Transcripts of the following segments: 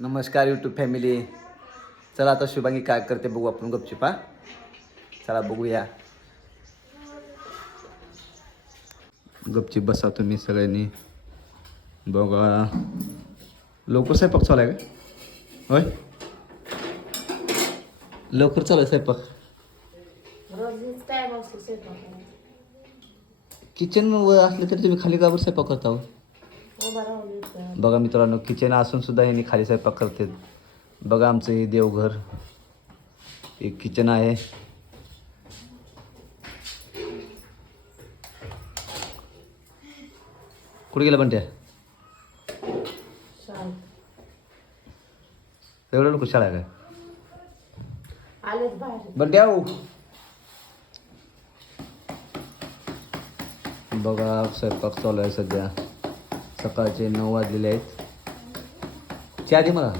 नमस्कार YouTube family. चला आता शुभांगी काय करते बघू आपण गपचिप. चला बघूया. गपचिप बसा तुम्ही सगळ्यांनी. बघा लवकर स्वयंपाक चालू आहे का? होय लवकर चालू आहे स्वयंपाक. किचन वर असलं तरी तुम्ही खाली का बरं स्वयंपाक करता हो? बघा मित्रांनो, किचन असून सुद्धा यांनी खाली स्वयंपाक करतात. बघा आमचं हे देवघर, एक किचन आहे. कुठे गेला बंट्या? एवढं लोक शाळा काय बंट्या? बघा स्वयंपाक चालू आहे सध्या. सकाळचे 9 वाजलेले आहेत. चहा दे मला,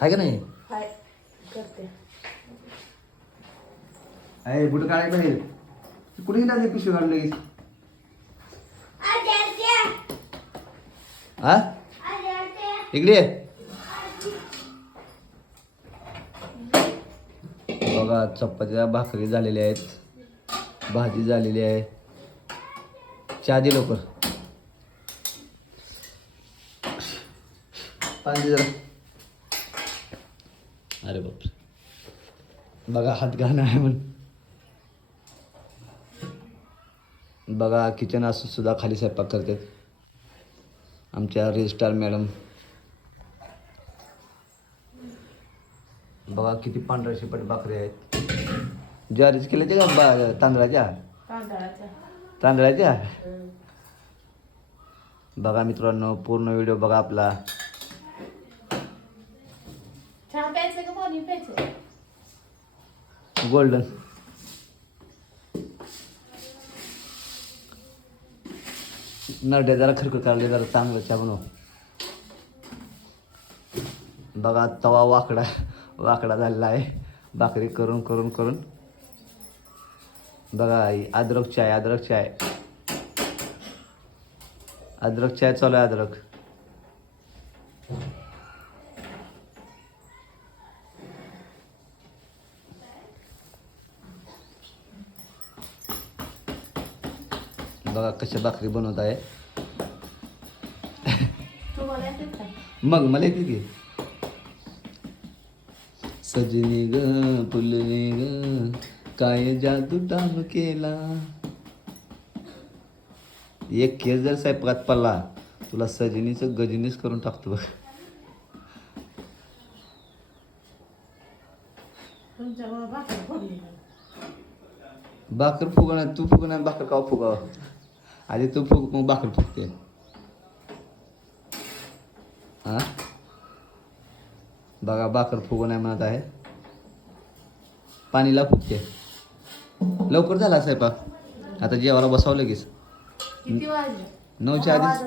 आहे का नाही? आहे कुठं काय बाहेर कुठे गेला ते पिशवी काढून लगेच? हा इकडे बघा चपात्या भाकरी झालेल्या आहेत, भाजी झालेली आहे. चहा दे लवकर. पाणी जरा. अरे बापरे, बघा हात घाण आहे म्हणून. बघा किचन असून सुद्धा खाली स्वयंपाक करतात आमच्या रजिस्ट्रार मॅडम. बघा किती पांढऱ्या शिपट भाकरी आहेत. ज्वारीच केले ते का तांदळाच्या? तांदळाच्या. बघा मित्रांनो, पूर्ण व्हिडिओ बघा आपला. गोल्डन नरड्या जरा खरखर काढले, जरा चांगलं चहा बनव. बघा तवा वाकडा झालेला आहे भाकरी करून करून करून. बघा अद्रक चाय चालू आहे. अद्रक बघा कशा भाकरी बनवत आहे. मग मला येते की. सजनी ग फुलनी ग काय जादू टाम केला. एक केस जर स्वयंपाकात पडला तुला सजनीचं गजनीच करून टाकतो बघ. भाकर फुगणार तू, फुगणार भाकर का फुगाव? आधी तू फुग मग भाकर फुगते. हा बघा भाकर फुगू नाही म्हणत आहे, पाणीला फुगते. लवकर झाला स्वयंपाक. आता जेवायला बसावं लगेच. 9च्या आधी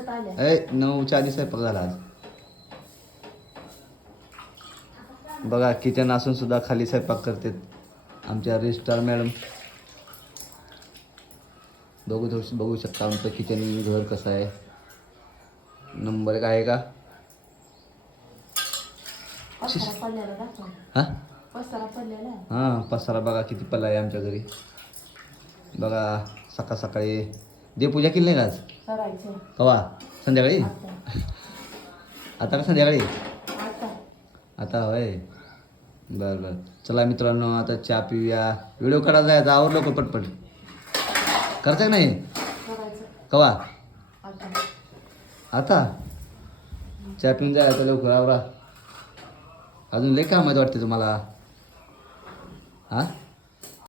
9च्या आधी स्वयंपाक झाला आज. बघा किचन असून सुद्धा खाली स्वयंपाक करतात आमच्या रजिस्ट्रार मॅडम. बघू शकता आमचं किचन घर कसं आहे. नंबर एक आहे का? हां पसारा बघा किती पल्ला आहे आमच्या घरी. बघा सकाळी देवपूजा केली नाही का आज? कवा? संध्याकाळी? आता का संध्याकाळी? आता होय. बरं चला मित्रांनो, आता चहा पिऊया. व्हिडिओ काढायला जायचा, आवर लोक पटपट. करता का नाही? कवा? आता चहा पिऊन जायचं लवकर. आवरा, अजून लय काम आहेत वाटते तुम्हाला. हां